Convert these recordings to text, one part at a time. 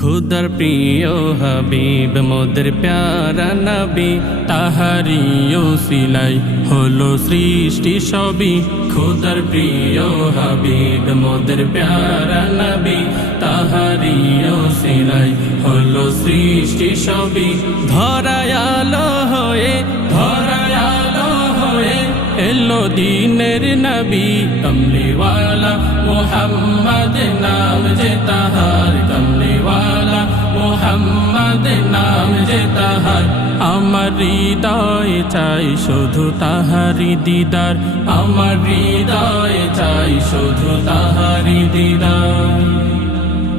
খুদার প্রিয় হাবিব মোদের প্যারা নবী, তাহারি ওসিলাই হলো সৃষ্টি সবই। খুদার প্রিয় হাবিব মোদের প্যারা নবী, তাহারি ওসিলাই হলো সৃষ্টি সবই। ধরায় আলো হয়ে এলো দিনের নবী, কমলিওয়ালা মুহাম্মদ নাম যে তাহার, কমলিওয়ালা মুহাম্মদ নাম যে তাহার। আমার হৃদয় চাই শুধু তাহারি দিদার, আমার হৃদয় চাই শুধু তাহারি দিদার।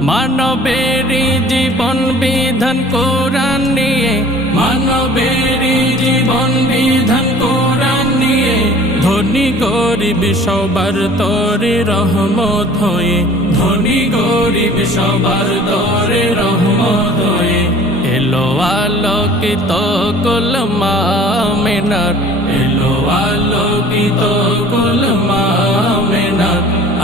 মানবেরই জীবন বিধান কোরআন নিয়ে, মানবেরই জীবন বিধান কোরআন নিয়ে, ধনী গরিব সবার তরে রহমত হয়ে, ধনী গরিব সবার তরে রহমত হয়ে। এলো আলোকিত কলমা মেনার, এলো আলোকিত কলমা মেনার।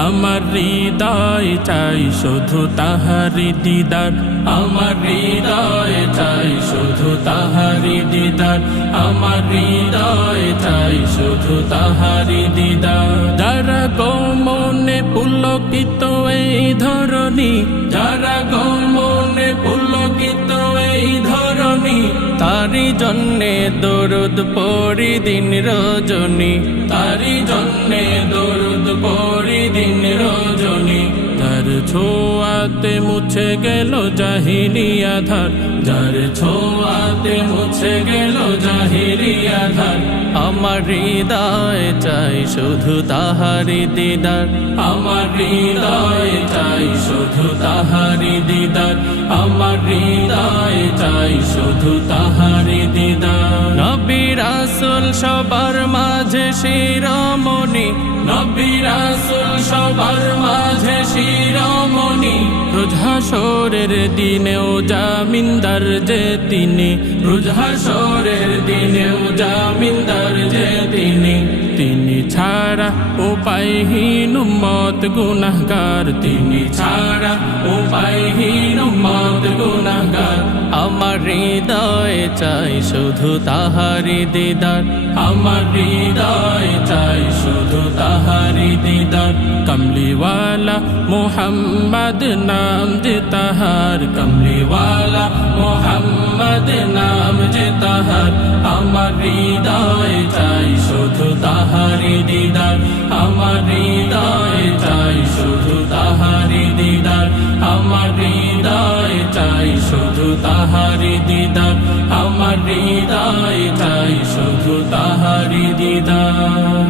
আমার হৃদয় চাই শুধু তাহারি দিদার, আমার হৃদয় চাই শুধু তাহারি দিদার, আমার হৃদয় চাই শুধু তাহারি দিদার। যারা গমনে পুলকিত এই ধরণী, যারা গমনে পুলকিত এই ধরণী, তারি জন্যে দরুদ পড়ি দিন রজনী, তারি জন্যে দরুদ পড়ি দিন রজনী। যার ছোঁয়াতে মুছে গেল জাহিলি আধার, যার ছোঁয়াতে মুছে গেল জাহিলি আধার। আমার হৃদয় চাই শুধু তাহারি দিদার, আমার হৃদয় চাই শুধু তাহারি দিদার, আমার হৃদয় চাই শুধু তাহারি দিদার। নবী রাসূল সবার মাঝে শিরোমণি, নবী রাসূল সবার মাঝে শিরোমণি। রোজ হাসরের দিনেও জামিনদার যে তিনি, রোজ হাসরের দিনেও জামিনদার যে তিনি। তিনি ছাড়া উপায়হীন উম্মত গুনাহগার, তিনি ছাড়া উপায়হীন উম্মত গুনাহগার। আমার হৃদয় চাই শুধু তাহারি দিদার, আমার হৃদয় চাই শুধু তাহারি দিদার। কমলিওয়ালা মুহাম্মদ নাম যে তাহার, কমলিওয়ালা মুহাম্মদ নাম যে তাহার। আমার হৃদয় চাই শুধু তাহারি দিদার, আমার হৃদয় চাই শুধু তাহারি দিদার, আমার হৃদয় চাই শুধু তাহারি দিদার, আমার হৃদয় চাই শুধু তাহারি দিদার।